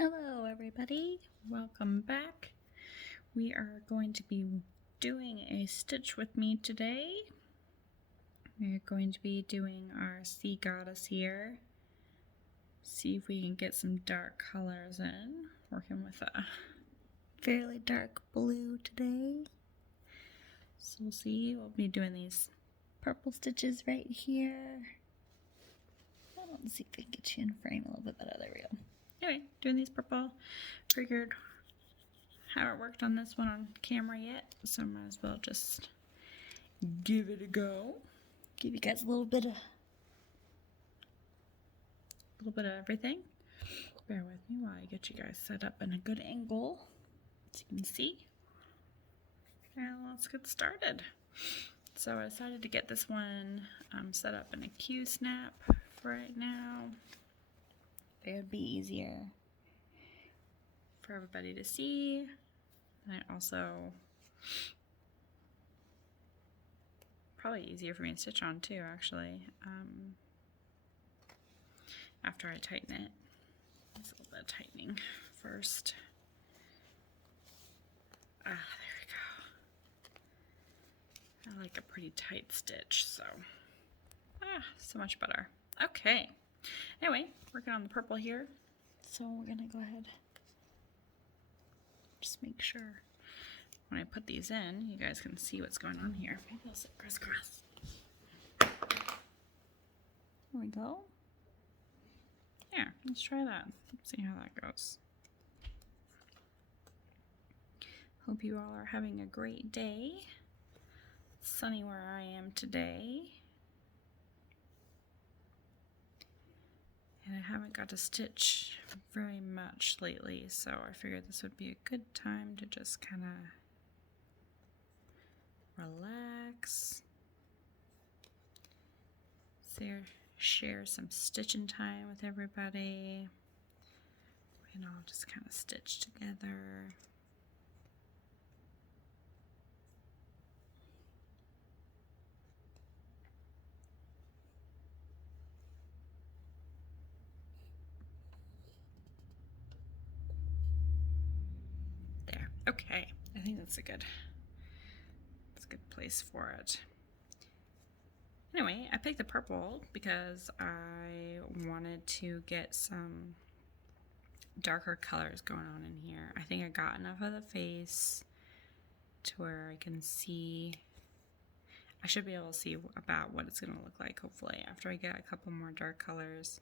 Hello everybody, welcome back. We are going to be doing a stitch with me today. We're going to be doing our sea goddess here. See if we can get some dark colors in. Working with a fairly dark blue today. So we'll see, we'll be doing these purple stitches right here. Let's see if we can get you in frame a little bit better. There we go. Anyway, doing these purple. Figured haven't worked on this one on camera yet, so might as well just give it a go. Give you guys a little bit of everything. Bear with me while I get you guys set up in a good angle, as you can see. And let's get started. So I decided to get this one set up in a Q-snap for right now. It would be easier for everybody to see. And it also probably easier for me to stitch on too, actually. After I tighten it. Just a little bit of tightening first. There we go. I like a pretty tight stitch, so so much better. Okay. Anyway, working on the purple here. So we're gonna go ahead. Just make sure when I put these in, you guys can see what's going on here. Maybe I'll sit crisscross. There we go. Yeah, let's try that. See how that goes. Hope you all are having a great day. It's sunny where I am today. And I haven't got to stitch very much lately, so I figured this would be a good time to just kind of relax. Share some stitching time with everybody. We can all just kind of stitch together. There. Okay. I think that's a good place for it. Anyway, I picked the purple because I wanted to get some darker colors going on in here. I think I got enough of the face to where I can see. I should be able to see about what it's going to look like, hopefully, after I get a couple more dark colors.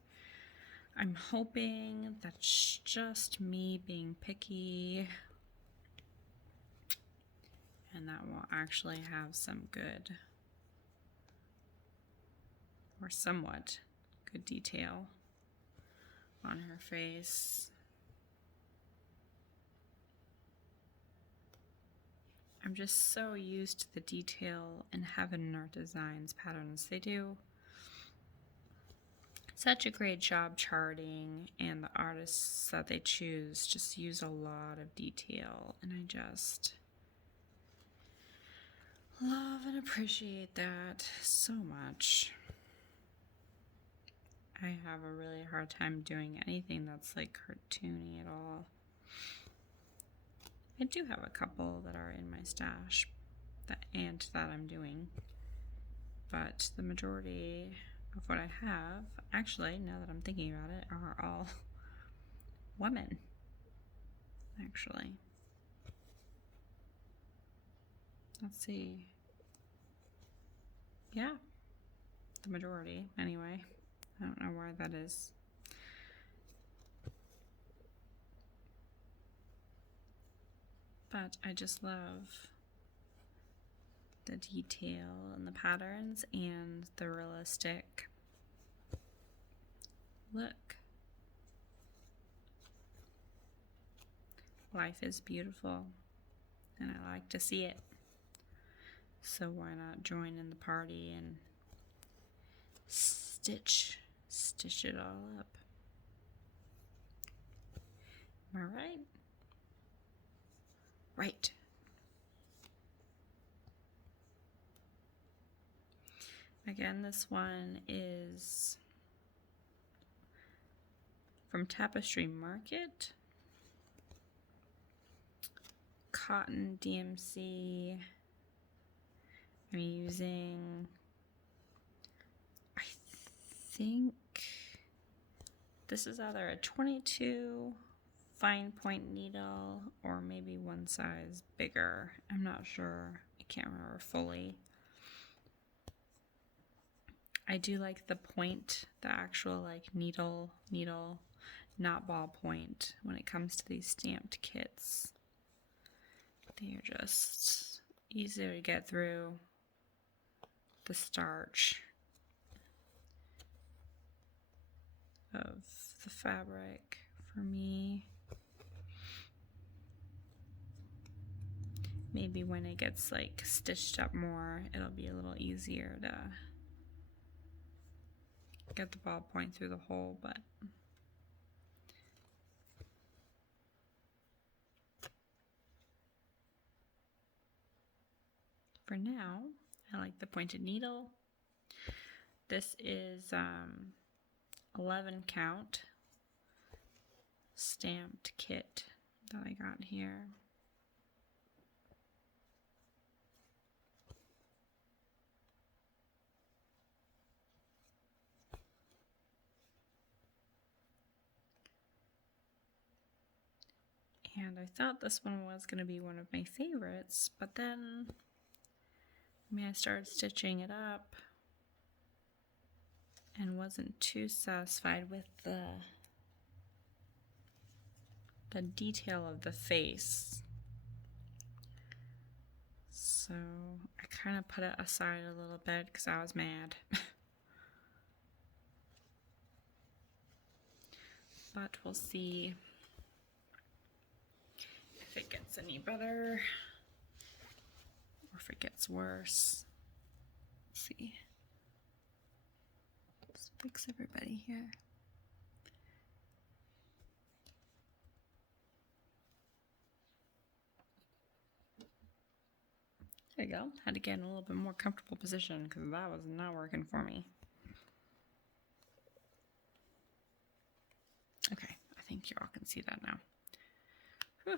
I'm hoping that's just me being picky and that will actually have some good or somewhat good detail on her face. I'm just so used to the detail in Heaven Art Designs patterns. They do such a great job charting, and the artists that they choose just use a lot of detail, and I just love and appreciate that so much. I have a really hard time doing anything that's like cartoony at all. I do have a couple that are in my stash that I'm doing, but the majority of what I have, actually, now that I'm thinking about it, are all women, actually. Let's see. Yeah, the majority, anyway. I don't know why that is. But I just love the detail and the patterns and the realistic look. Life is beautiful, and I like to see it. So why not join in the party and stitch it all up? Am I right? Right. Again, this one is from Tapestry Market. cotton DMC. I'm using, I think this is either a 22 fine point needle or maybe one size bigger. I'm not sure. I can't remember fully. I do like the point, the actual like needle, not ballpoint when it comes to these stamped kits. They are just easier to get through the starch of the fabric for me. Maybe when it gets like stitched up more, it'll be a little easier to get the ballpoint through the hole, but for now, I like the pointed needle. This is 11 count stamped kit that I got here. And I thought this one was going to be one of my favorites, but then I started stitching it up and wasn't too satisfied with the detail of the face. So I kind of put it aside a little bit because I was mad. But we'll see if it gets any better or if it gets worse. Let's see. Let's fix everybody here. There you go. Had to get in a little bit more comfortable position because that was not working for me. Okay, I think you all can see that now. Whew.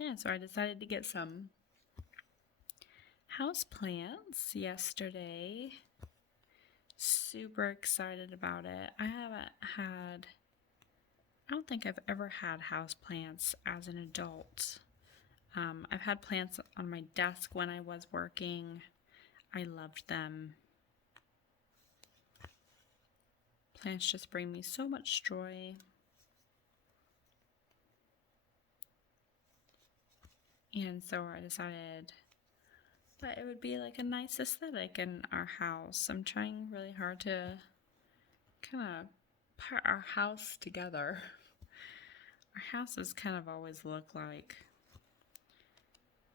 Yeah, so I decided to get some house plants yesterday. Super excited about it. I don't think I've ever had house plants as an adult. I've had plants on my desk when I was working. I loved them. Plants just bring me so much joy. And so I decided that it would be like a nice aesthetic in our house. I'm trying really hard to kind of put our house together. Our houses kind of always look like,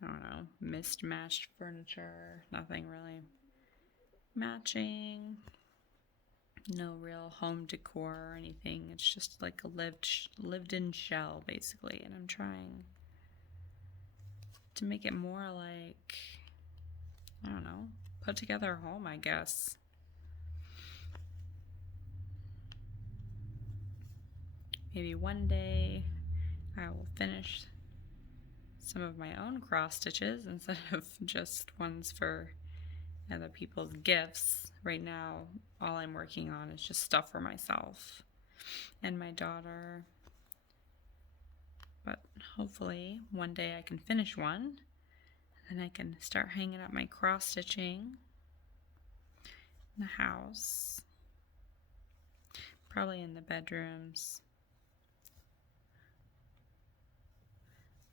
I don't know, mismatched furniture, nothing really matching, no real home decor or anything. It's just like a lived-in shell, basically, and I'm trying to make it more like, I don't know, put together home, I guess. Maybe one day I will finish some of my own cross stitches instead of just ones for other people's gifts. Right now, all I'm working on is just stuff for myself and my daughter. But hopefully one day I can finish one and I can start hanging up my cross stitching in the house, probably in the bedrooms.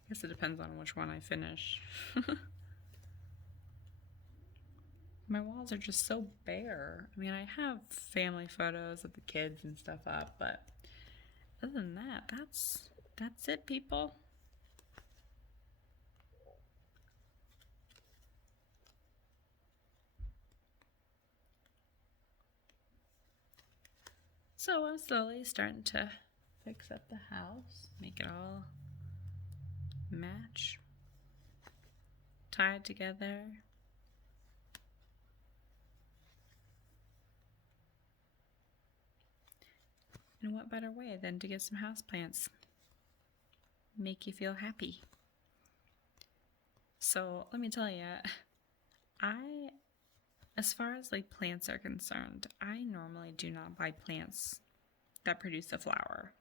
I guess it depends on which one I finish. My walls are just so bare. I mean, I have family photos of the kids and stuff up, but other than that, that's it, people. So I'm slowly starting to fix up the house, make it all match. tied together. And what better way than to get some houseplants? Make you feel happy. So let me tell you, as far as like plants are concerned, I normally do not buy plants that produce a flower.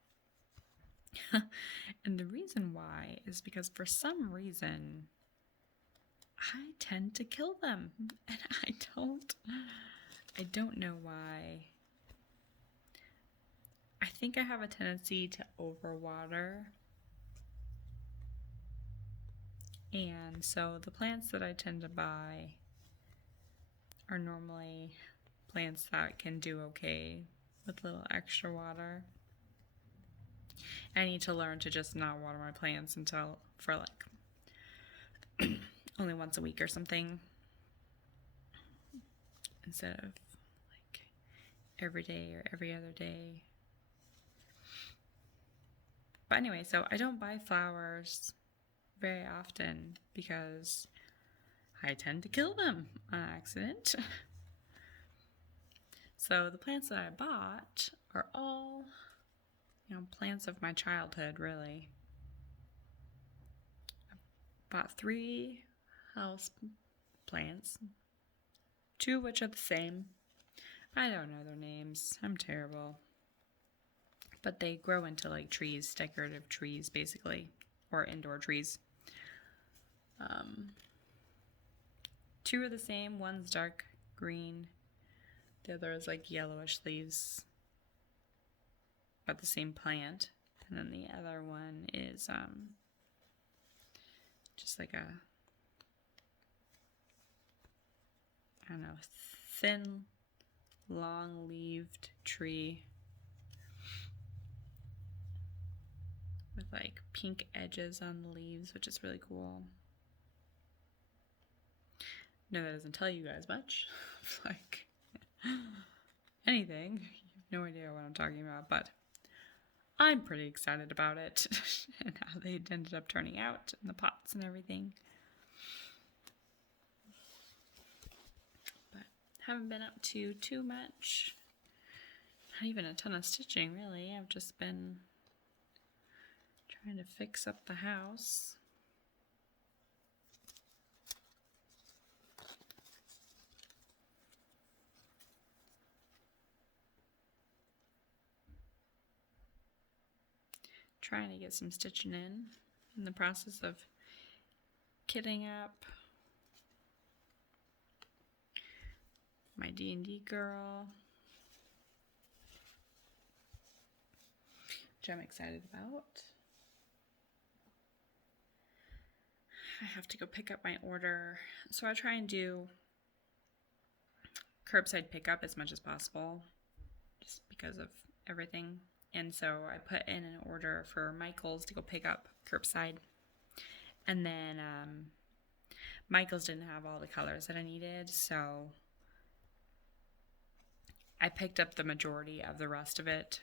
And the reason why is because for some reason, I tend to kill them. And I don't know why. I think I have a tendency to overwater. And so the plants that I tend to buy are normally plants that can do okay with a little extra water. I need to learn to just not water my plants for like only once a week or something, instead of like every day or every other day. But anyway, so I don't buy flowers very often because I tend to kill them on accident. So the plants that I bought are all, plants of my childhood, really. I bought 3 house plants, 2 of which are the same. I don't know their names. I'm terrible. But they grow into like trees, decorative trees, basically, or indoor trees. 2 are the same. One's dark green. The other is like yellowish leaves, but the same plant. And then the other one is just like a, I don't know, thin, long-leaved tree with like pink edges on the leaves, which is really cool. No, that doesn't tell you guys much. Like anything. You have no idea what I'm talking about, but I'm pretty excited about it and how they ended up turning out and the pots and everything. But haven't been up to too much. Not even a ton of stitching, really. I've just been trying to fix up the house. Trying to get some stitching in the process of kitting up my D&D girl, which I'm excited about. I have to go pick up my order, so I try and do curbside pickup as much as possible, just because of everything. And so I put in an order for Michael's to go pick up curbside. And then Michael's didn't have all the colors that I needed, so I picked up the majority of the rest of it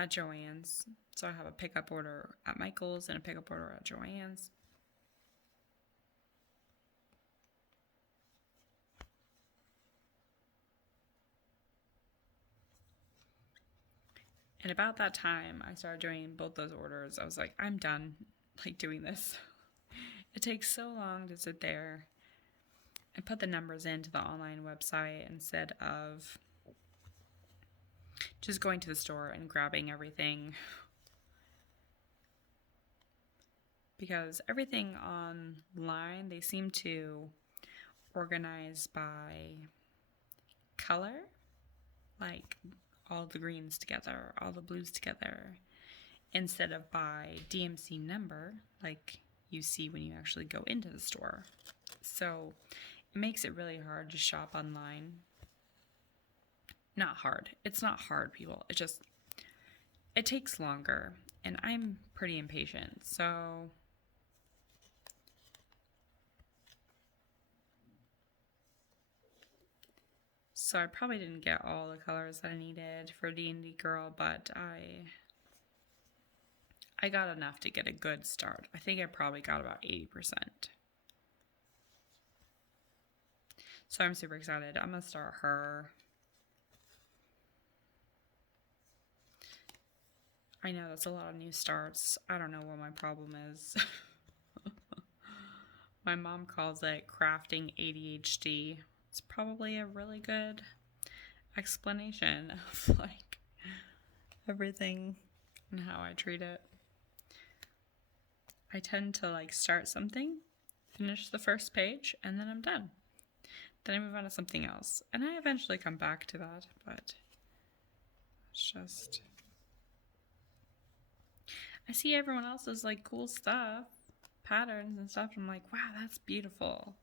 at Joann's. So I have a pickup order at Michael's and a pickup order at Joann's. And about that time, I started doing both those orders. I was like, I'm done doing this. It takes so long to sit there and put the numbers into the online website instead of just going to the store and grabbing everything. Because everything online, they seem to organize by color, like all the greens together, all the blues together, instead of by DMC number, like you see when you actually go into the store. So it makes it really hard to shop online. Not hard. It's not hard, people. It takes longer, and I'm pretty impatient, so I probably didn't get all the colors that I needed for D&D Girl, but I got enough to get a good start. I think I probably got about 80%. So I'm super excited. I'm going to start her. I know that's a lot of new starts. I don't know what my problem is. My mom calls it crafting ADHD. It's probably a really good explanation of like everything and how I treat it. I tend to like start something, finish the first page, and then I'm done. Then I move on to something else. And I eventually come back to that, but it's just... I see everyone else's like cool stuff, patterns and stuff. I'm like, wow, that's beautiful.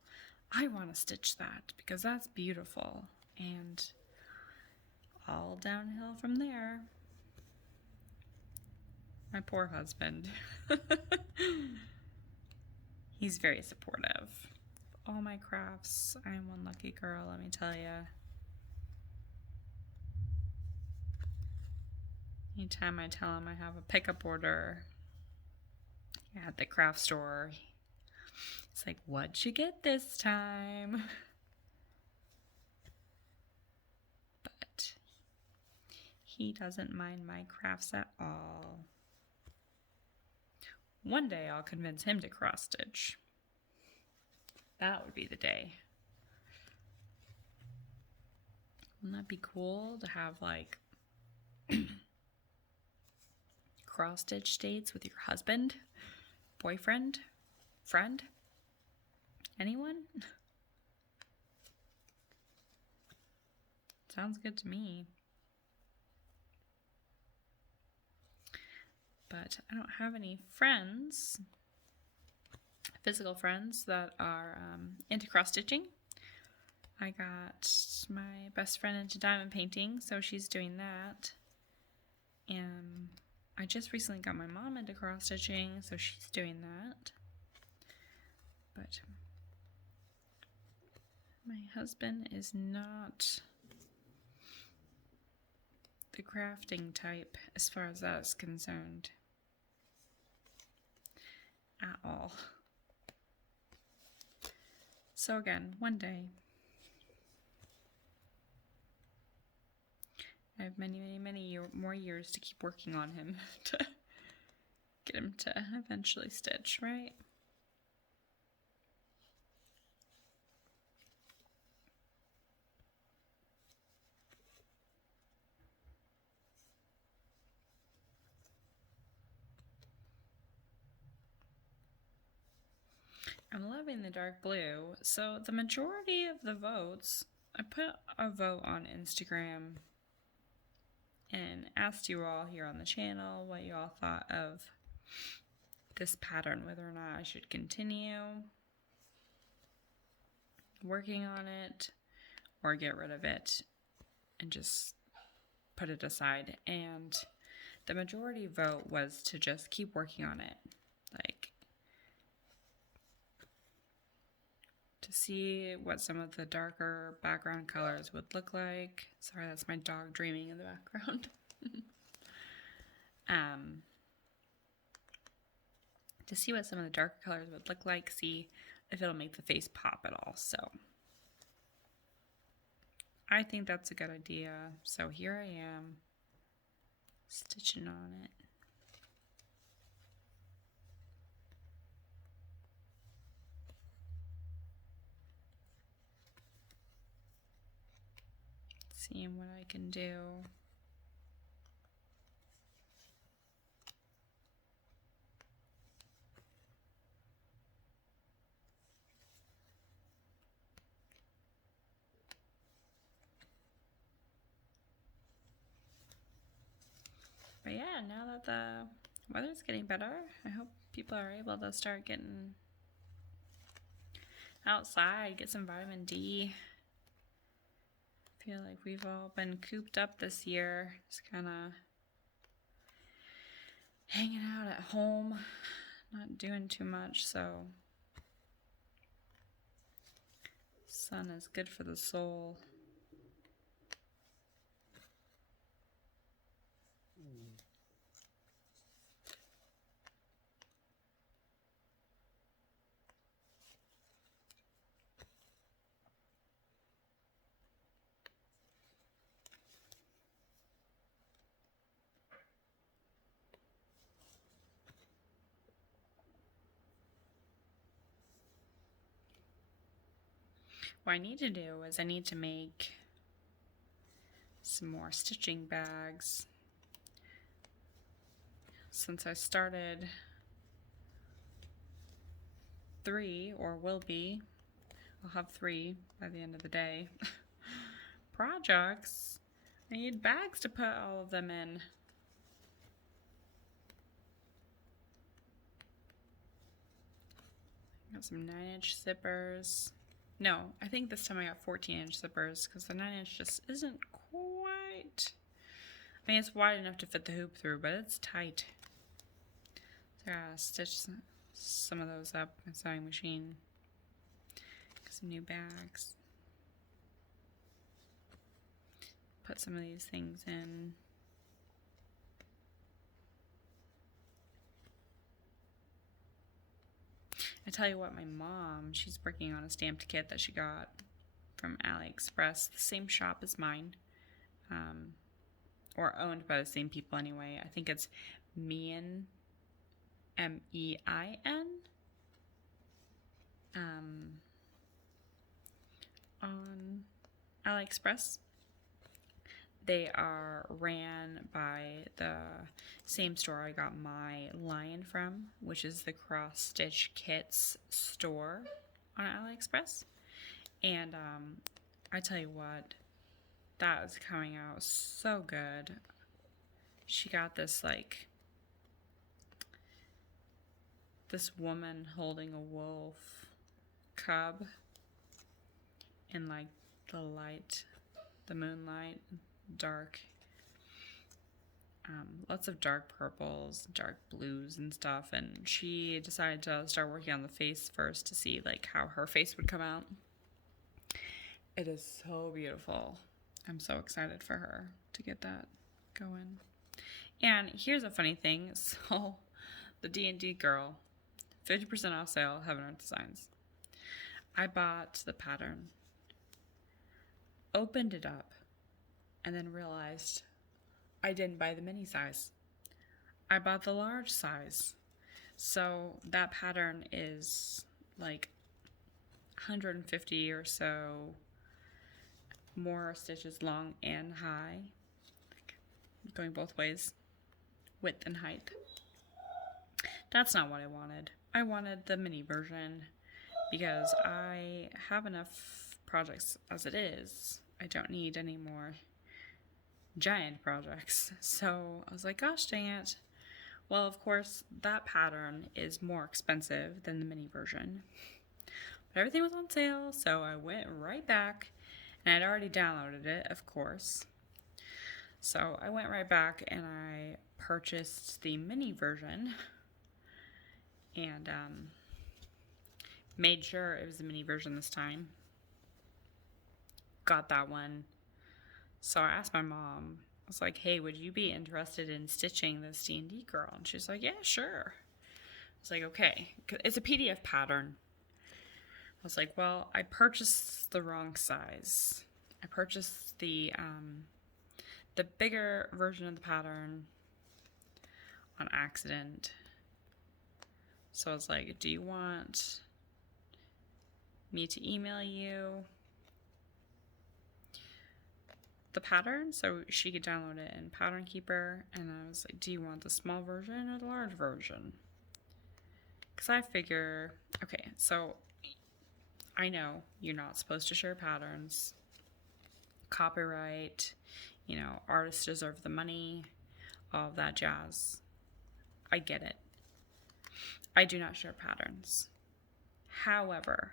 I want to stitch that because that's beautiful. And all downhill from there. My poor husband. He's very supportive. All my crafts. I am one lucky girl, let me tell you. Anytime I tell him I have a pickup order at the craft store, it's like, what'd you get this time? But he doesn't mind my crafts at all. One day I'll convince him to cross stitch. That would be the day. Wouldn't that be cool to have like cross stitch dates with your husband, boyfriend, friend, anyone? Sounds good to me. But I don't have any friends, physical friends that are into cross stitching. I got my best friend into diamond painting, so she's doing that. And I just recently got my mom into cross stitching, so she's doing that. But my husband is not the crafting type as far as that is concerned. At all. So again, one day. I have many more years to keep working on him to get him to eventually stitch, right? I'm loving the dark blue. So the majority of the votes, I put a vote on Instagram and asked you all here on the channel what you all thought of this pattern, whether or not I should continue working on it or get rid of it and just put it aside. And the majority vote was to just keep working on it, like to see what some of the darker background colors would look like. Sorry, that's my dog dreaming in the background. To see what some of the darker colors would look like, see if it'll make the face pop at all. So I think that's a good idea. So here I am, stitching on it. Seeing what I can do. But yeah, now that the weather's getting better, I hope people are able to start getting outside, get some vitamin D. I feel like we've all been cooped up this year, just kind of hanging out at home, not doing too much, so sun is good for the soul. what I need to do is I need to make some more stitching bags. Since I started 3, or will be, I'll have 3 by the end of the day, projects, I need bags to put all of them in. Got some 9-inch zippers. No, I think this time I got 14-inch zippers because the 9-inch just isn't quite. I mean, it's wide enough to fit the hoop through, but it's tight. So I gotta stitch some of those up in my sewing machine. Got some new bags. Put some of these things in. I tell you what, my mom, she's working on a stamped kit that she got from AliExpress, the same shop as mine, or owned by the same people anyway. I think it's Mein, M-E-I-N, on AliExpress. They are ran by the same store I got my lion from, which is the Cross Stitch Kits store on AliExpress. And I tell you what, that is coming out so good. She got this, like, this woman holding a wolf cub in, like, the light, the moonlight, dark, lots of dark purples, dark blues and stuff, and she decided to start working on the face first to see like how her face would come out. It is so beautiful. I'm so excited for her to get that going. And here's a funny thing. So the D&D girl, 50% off sale, Heaven Art Designs. I bought the pattern, opened it up, and then realized I didn't buy the mini size. I bought the large size. So that pattern is like 150 or so more stitches long and high, going both ways, width and height. That's not what I wanted. I wanted the mini version because I have enough projects as it is. I don't need any more giant projects. So I was like, gosh dang it. Well, of course, that pattern is more expensive than the mini version. But everything was on sale, so I went right back, and I'd already downloaded it, of course. So I went right back and I purchased the mini version and made sure it was the mini version this time. Got that one. So I asked my mom, I was like, hey, would you be interested in stitching this D&D girl? And she's like, yeah, sure. I was like, okay. It's a PDF pattern. I was like, well, I purchased the wrong size. I purchased the bigger version of the pattern on accident. So I was like, do you want me to email you the pattern so she could download it in Pattern Keeper? And I was like, do you want the small version or the large version? Because I figure, okay, so I know you're not supposed to share patterns, copyright, you know, artists deserve the money, all of that jazz. I get it. I do not share patterns. However,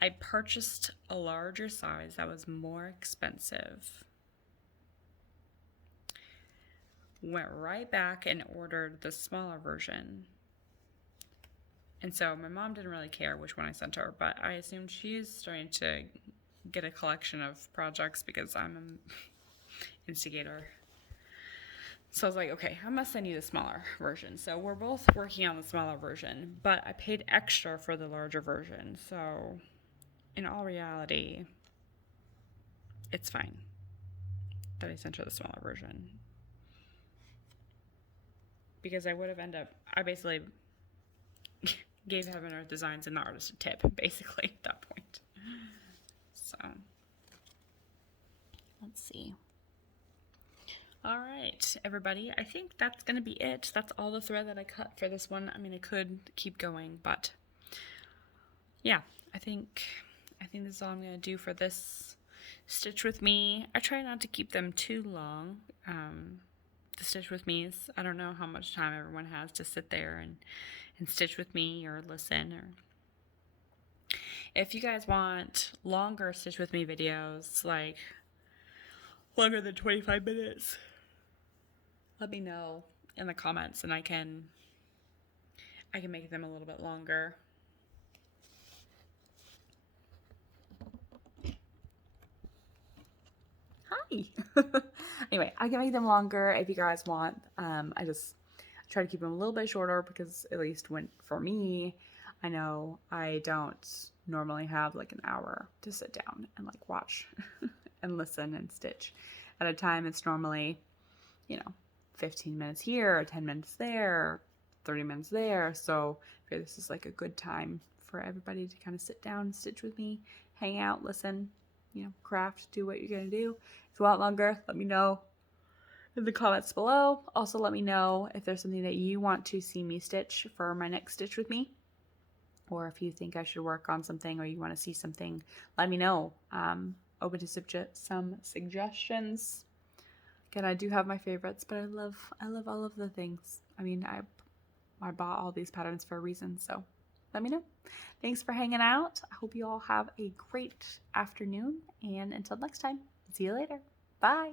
I purchased a larger size that was more expensive. Went right back and ordered the smaller version. And so my mom didn't really care which one I sent her, but I assumed she's starting to get a collection of projects because I'm an instigator. So I was like, okay, I must send you the smaller version. So we're both working on the smaller version, but I paid extra for the larger version. So in all reality, it's fine that I sent her the smaller version. Because I would have I basically gave Heaven Art Designs and the artist a tip, basically, at that point. So let's see. All right, everybody, I think that's going to be it. That's all the thread that I cut for this one. I mean, I could keep going, but yeah, I think this is all I'm going to do for this Stitch With Me. I try not to keep them too long. The Stitch With Me's, I don't know how much time everyone has to sit there and stitch with me or listen. Or if you guys want longer Stitch With Me videos, like longer than 25 minutes, let me know in the comments and I can make them a little bit longer. Hi. Anyway, I can make them longer if you guys want. I just try to keep them a little bit shorter because, at least for me, I know I don't normally have like an hour to sit down and like watch and listen and stitch at a time. It's normally, 15 minutes here or 10 minutes there, 30 minutes there. So I figure this is like a good time for everybody to kind of sit down and stitch with me, hang out, listen, craft, do what you're going to do. If you want longer, let me know in the comments below. Also, let me know if there's something that you want to see me stitch for my next Stitch With Me. Or if you think I should work on something or you want to see something, let me know. Open to some suggestions. Again, I do have my favorites, but I love all of the things. I mean, I bought all these patterns for a reason, so let me know. Thanks for hanging out. I hope you all have a great afternoon, and until next time, see you later. Bye.